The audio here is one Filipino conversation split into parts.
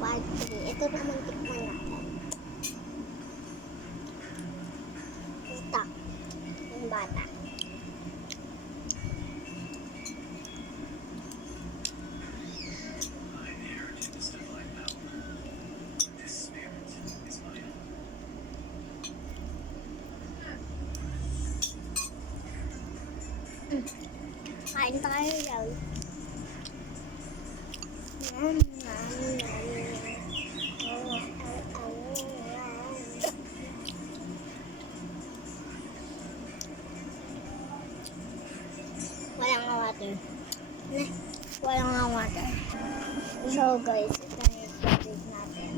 part 3. Ito naman tikman natin. Ito. Yung bata. Kain tayo daw. Walang water. Walang water. So guys, ito na yung topic natin.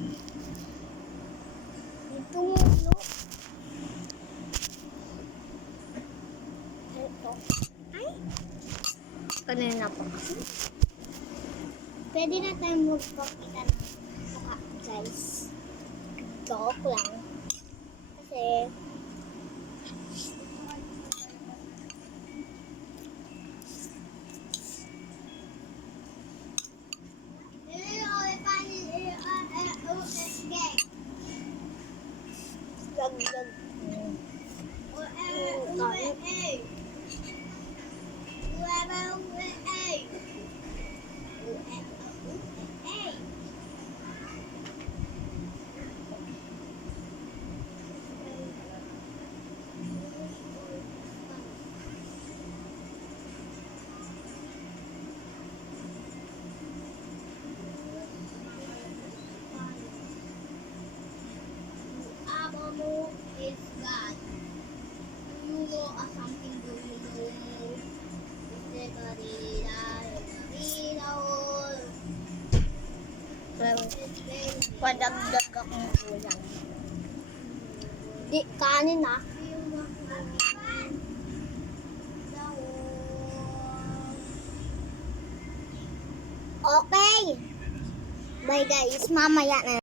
Ito mulo. Ito. Ay! Kanina pa kasi. Pwede na tayong magpakita ng mukha, guys. Joke lang. Kasi gag. Is God. You know something do you know? Is the Padagdag akong ulam. Di, kanin ah. Okay. Bye guys, mamaya na.